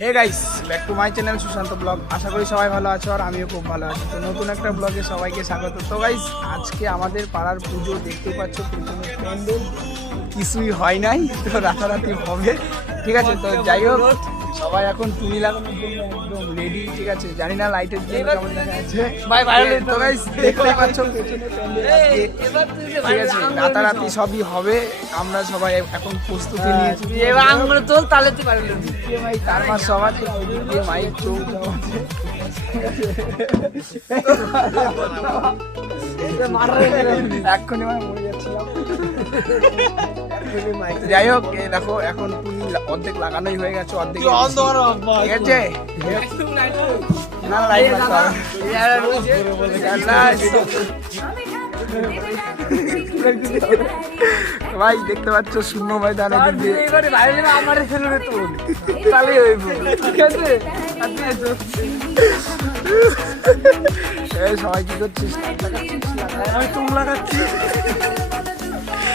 Hey guys back to my channel Sushant blog আশা করি সবাই ভালো আছো আর আমিও খুব ভালো আছি। তো নতুন একটা ব্লগে সবাইকে স্বাগত। তো গাইস আজকে আমাদের পাড়ার পুজো দেখতে পাচ্ছ পেছনে প্যান্ডেল কিছুই হয় নাই তো রাতারাতি হবে। ঠিক আছে তো যাই হোক সবাই এখন তুমি লাগানোর জন্য একদম রেডি ঠিক আছে। জানি না লাইটের জন্য কেমন ভাই, তো গাইস দেখতেই পাচ্ছ পেছনে ঠিক আছে রাতারাতি সবই হবে। আমরা সবাই এখন প্রস্তুতি নিয়েছি এবার আঙুলে তোল তাহলে তুই ভাই তার মাস সব আছে মাইক চৌ এক্ষুনি আমি মরে যাচ্ছিলাম। যাই হোক এই দেখো এখন তুমি অর্ধেক লাগানোই হয়ে গেছে অর্ধেক ঠিক আছে? না লাইট ভাই দেখতে পাচ্ছ শূন্য ভাই ওদিক দিয়ে আমার ফেলবে তাহলে হইব। ঠিক আছে? সবাই কি করছিস? আমি চুল লাগাচ্ছি। এই,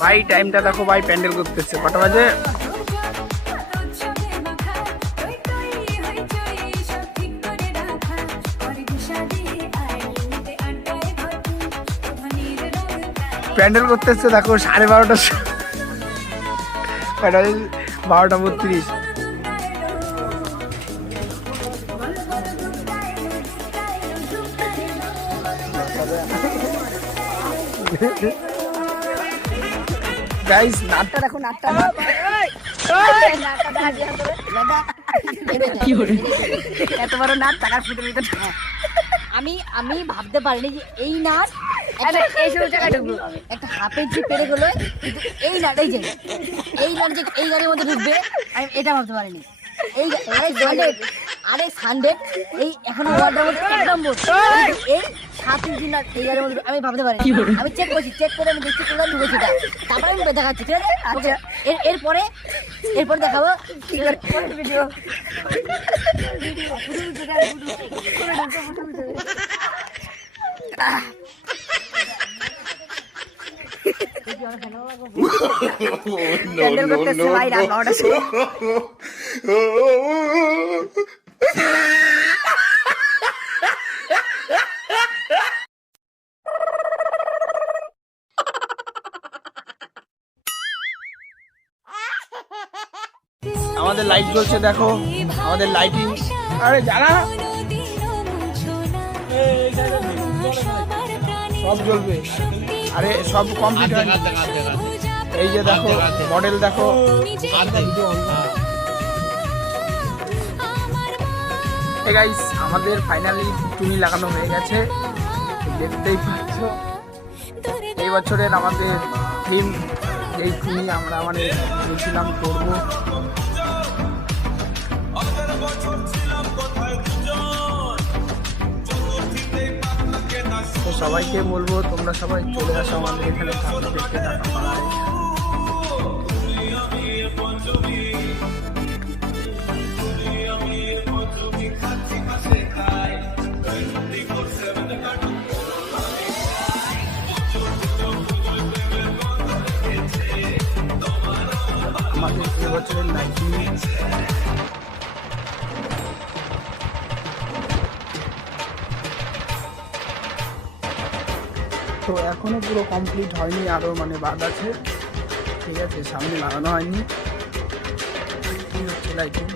ভাই টাইমটা দেখো ভাই, প্যান্ডেল করতেছে কটা বাজে প্যান্ডেল করতেছে দেখো সাড়ে বারোটা? বারোটা বত্রিশ গাইস নাটটা দেখো নাটটা এত বড় নাচ টাকার ফুটের ভিতর। আমি আমি ভাবতে পারিনি যে এই নাচ একটা হাফের যে পেরে গেলো কিন্তু এই এই যে এই নাচ যে এই গাড়ির মধ্যে ঢুকবে আমি এটা ভাবতে পারিনি। এই আরে সানডে এই এখনও ওয়ার্ডের মধ্যে এই সাত ইঞ্চি এই গাড়ির মধ্যে আমি ভাবতে পারিনি। আমি চেক করছি চেক করে আমি দেখছি কোথায় ঢুকেছি এটা তারপরে আমি দেখাচ্ছি ঠিক আছে? আচ্ছা। এর এরপরে এরপরে দেখাবো। কি করে ভিডিও করতেছে ভাই রাত আমাদের লাইট জ্বলছে, দেখো। আমাদের লাইটিং আরে জানা সব জ্বলবে। আরে, সব কমপ্লিট এই যে দেখো মডেল দেখো। গাইস আমাদের ফাইনালি টুনি লাগানো হয়ে গেছে। দেখতেই পাচ্ছ। এই বছরের আমাদের থিম এই টুনি আমরা মানে বলছিলাম করব। সবাইকে বলব, তোমরা সবাই চলে আসো আমাদের এখানে ঠাকুর দেখতে টাকা পাড়ায়। আমাদের এবছরের লাইটিং তো এখনও পুরো কমপ্লিট হয়নি আরও মানে বাদ আছে। ঠিক আছে, সামনে লাগানো হয়নি। হচ্ছে লাইটিং